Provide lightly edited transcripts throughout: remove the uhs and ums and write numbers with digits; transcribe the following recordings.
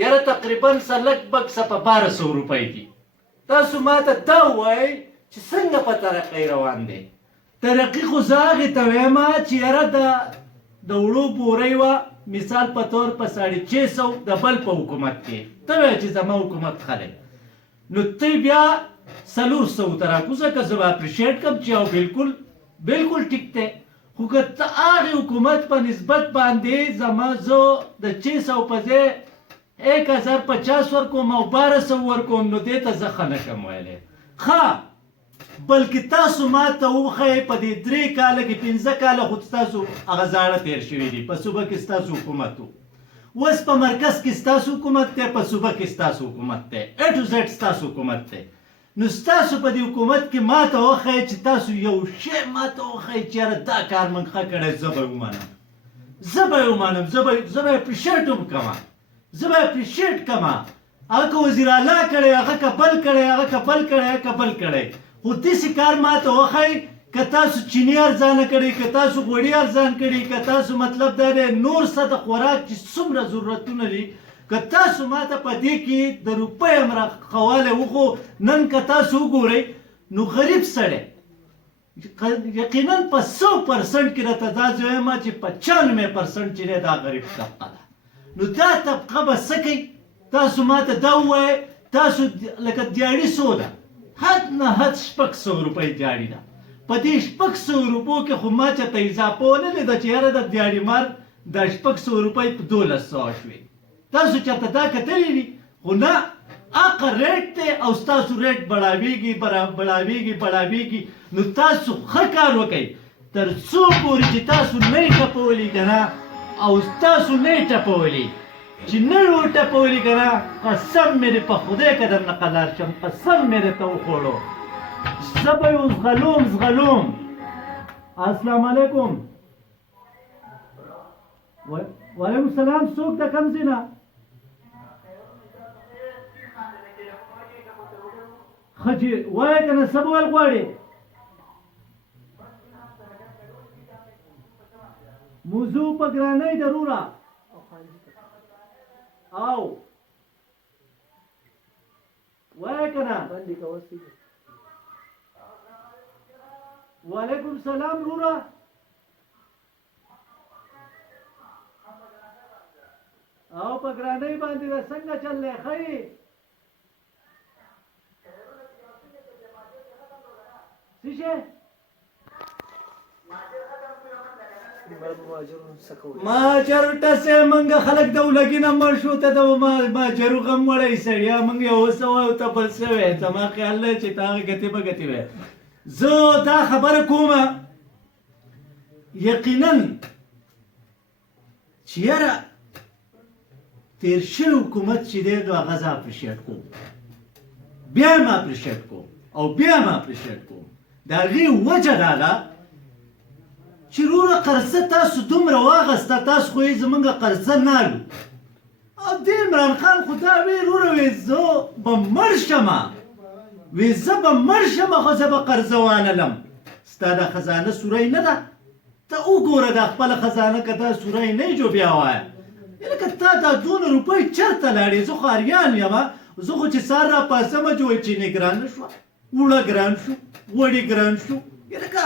یاره تقریبا لږ بګ څه په 1200 روپۍ دي. تاسو ماته دا ووایئ چې څنګه په ترقۍ روان دی. ترقي خو زه هغې ته وایم چې یاره د وړو بورۍ وه مثال په طور په 650 د بل په حکومت کې ته وایې چې زما حکومت ښه دی، نو ته بیا 400 ته راکوزه که زه به اپریشیټ کړم چې او بالکل ټیک دی. خو که ته هغې حکومت په نسبت باندې زه د 600 په ځای 1050 ورکوم او 1200 ورکوم، نو دې ته زه ښه نه شم ویلی. ښه بلکې تاسو ما ته وښیئ په دې 3 کاله کې 15 کاله خو ستاسو هغه زاړه تېر شوي دي، په صوبه کې ستاسو حکومت و، اوس په مرکز کې ستاسو حکومت دی، په صوبه کې ستاسو حکومت دی، A to Z ستاسو حکومت دی. نو ستاسو په دې حکومت کې ما ته وښیئ چې تاسو یو شی ما ته وښیئ چې یاره دا کار موږ ښه کړی، زه به یې ومنم، زه به یې اپریشیټ هم کومه، زه به اپریشیټ کومه. هغه که وزیر اعلی کړی، هغه که بل کړی، هغه که بل کړی، هغه که بل کړی، خو داسې کار ما ته وښیئ که تاسو چینی ارزانه کړی، که تاسو غوړي ارزان کړي، که تاسو مطلب دا دی نور څه د خوراک چې څومره ضرورتونه دي، که تاسو ما ته په دې کې د روپۍ هم راښوالی وخو نن که تاسو وګورئ نو غریب سړی یقینا په 100% کې راته دا زه وایم چې 95% چې دی دا غریب طبقه ده. نو دا طبقه به څه کوي؟ تاسو ما ته دا ووایئ تاسو لکه دیاړي څو ده؟ حد نه حد 600 روپۍ دیاړي ده. په دې 600 روپو کې خو ما چېرته اضافه ونه لیده چې یاره د دیاړي مار دا 600 روپۍ په 1200 شوې. تاسو چېرته دا کتلی دي؟ خو نه، هغه ریټ دی او ستاسو ریټ بړاویږي. نو تاسو ښه کار وکئ تر څو پورې چې تاسو نه یې ټپولي که نه، او تاسو نه یې ټپولي چې نه یې وټپولي که نه، قسم مې دې په خدای که در نه قلار شم، قسم مې درته وخوړو، زه به یې زغلوم. السلام علیکم. وعلیکم السلام. څوک د کوم ځای نه؟ ښه چې وایه که نه څه به ویل غواړې؟ موضوع په ګرانۍ ضروره او وایه که نه؟ وعلیکم السلام روره. او په ګرانۍ باندې د څنګه چل دی؟ ښه یې؟ څه شی؟ ماجر ټسې موږ خلک د ولګي نه مړ شو، ته د ماجرو غم وړی سړیا، موږ یو څه وایو ته بل څه وایې. زما خیال دی چې ته هغه ګتې به ګتې وایې. زه دا خبره کومه یقینا چې یاره تیر شوی حکومت چې دی نو هغه زه اپریشیټ کوم، بیا هم اپریشیټ کوم او بیا هم اپریشیټ کوم. د هغې وجه دا ده چې وروره قرضه تاسو دومره واخسته، تاسو خو یې زموږ قرضه نه الو. او دې عمران خان خو دا وی وروره وی زه به مړ شمه، وی زه به مړ شمه خو زه به قرضه وانلم. ستا دا خزانه سوری نه ده؟ ته وګوره دا خپله خزانه که دا سوری نه جو بیا وایه لکه تا دا 2 روپۍ چېرته لاړې؟ زه خو اریان یم، زه خو چې سهار راپاڅمه چې وایي چیني ګرانه شوه، اوړه ګران شو، غوړي ګران شو. لکه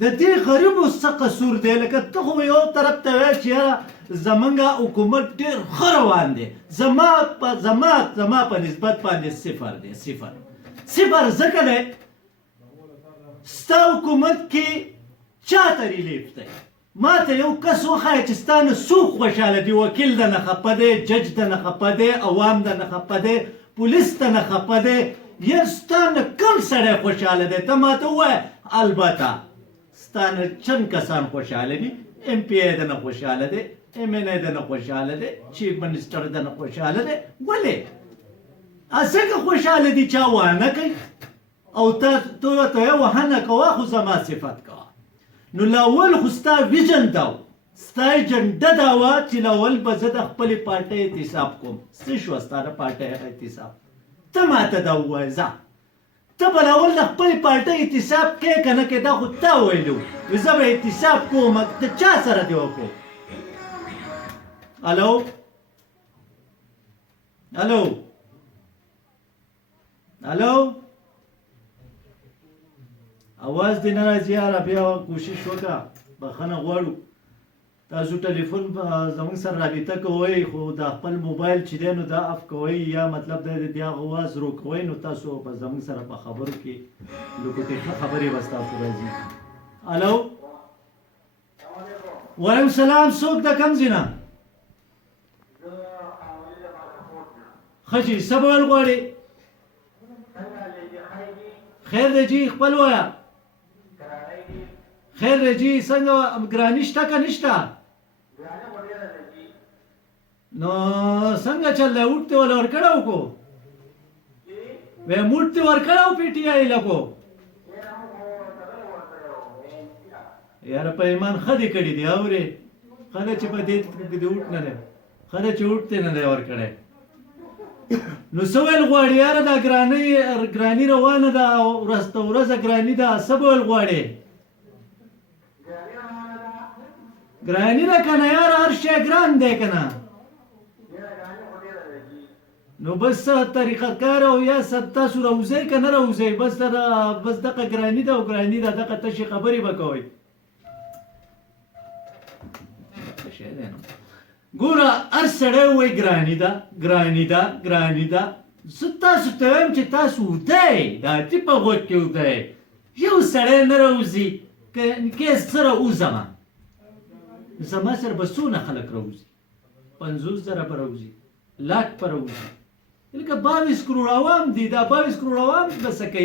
د دې غریبو څه قصور دی؟ لکه ته خو یو طرف ته وایې چې یاره زمونږ حکومت ډېر ښه روان دی، زما په نسبت باندې 0 دی. 0 ځکه دی ستا حکومت کې چاته ریلیف دی؟ ما ته یو کس وښایه چې ستا نه څوک خوشحاله دي؟ وکیل د نه خفه دی، جج د نه خفه دی، عوام د نه خفه دی، پولیس د نه خفه دی، یا ستا نه کوم سړی خوشحاله دی؟ ته ما ته ووایه. البته ستا نه چند کسان خوشحاله دي، MP د نه خوشحاله دی، MNA د نه خوشحاله دی، چیف منسټر د نه خوشحاله دی. ولې؟ ځکه خوشحاله دي چا وانه کوي او ته ورته وایې وهنه کوه خو زما صفت کوه. نو لاول خو ستا ویژن دا و، ستا ایجنډه دا وه چې لاول به زه د خپلې پارټۍ احتساب کوم. څه شوه ستا د پارټۍ هغه احتساب؟ ته ما ته دا ووایه. ځه ته به لاول د خپلې پارټۍ احتساب کوې که نه کوې؟ دا خو تا ویلي وو زه به احتساب کوم. د چا سره دې وکړو؟ الو الو الو اواز دې نه راځي یاره بیا کوشش وکړه بخښنه غواړو تاسو ټلیفون زموږ سره رابطه کوئ خو د خپل موبایل چې دی نو دا اف کوئ یا مطلب دی د هغه اواز ورو کوئ نو تاسو به زموږ سره په خبرو کې لوکوټې ښه خبرې به ستاسو راځي الو وعلیکم السلام څوک د کوم ځای نه ښه جي څه به ویل غواړې خیر دی جي خپل وایه خیر دی جي څنګه ګراني شته که نشته نو څنګه چل دی اوټ دې وله ورکړی و کو وی موټ دې ورکړی و پی ټي آی لکو یاره په ایمان ښه دې کړي دي اورې ښه ده چې په دې د اوټ نه دی ښه ده چې اوټ دې نه دی ورکړی نو څه ویل غواړې یاره دا ګراني روانه ده ورځ ته ورځه ګراني ده څه به ویل غواړې ګراني ده که نه یاره هر شی ګران دی که نه نو بس طریقه کار او یا تاسو راوځئ که نه راوځئ بس دغه ګراني ده او ګراني ده دغه تشې خبرې به کوئ ګوره هر سړی وایي ګراني ده ګراني ده ګراني ده زه تاسو ته وایم چې تاسو وده د اتي په غوږ کې وده یو سړی نه راوځي که سره وځمه زما سره به څونه خلک راوځي 50,000 به راوځي لاک به راوځي لکه 22 کروړ عوام دي دا 22 کروړ عوام به څه کوي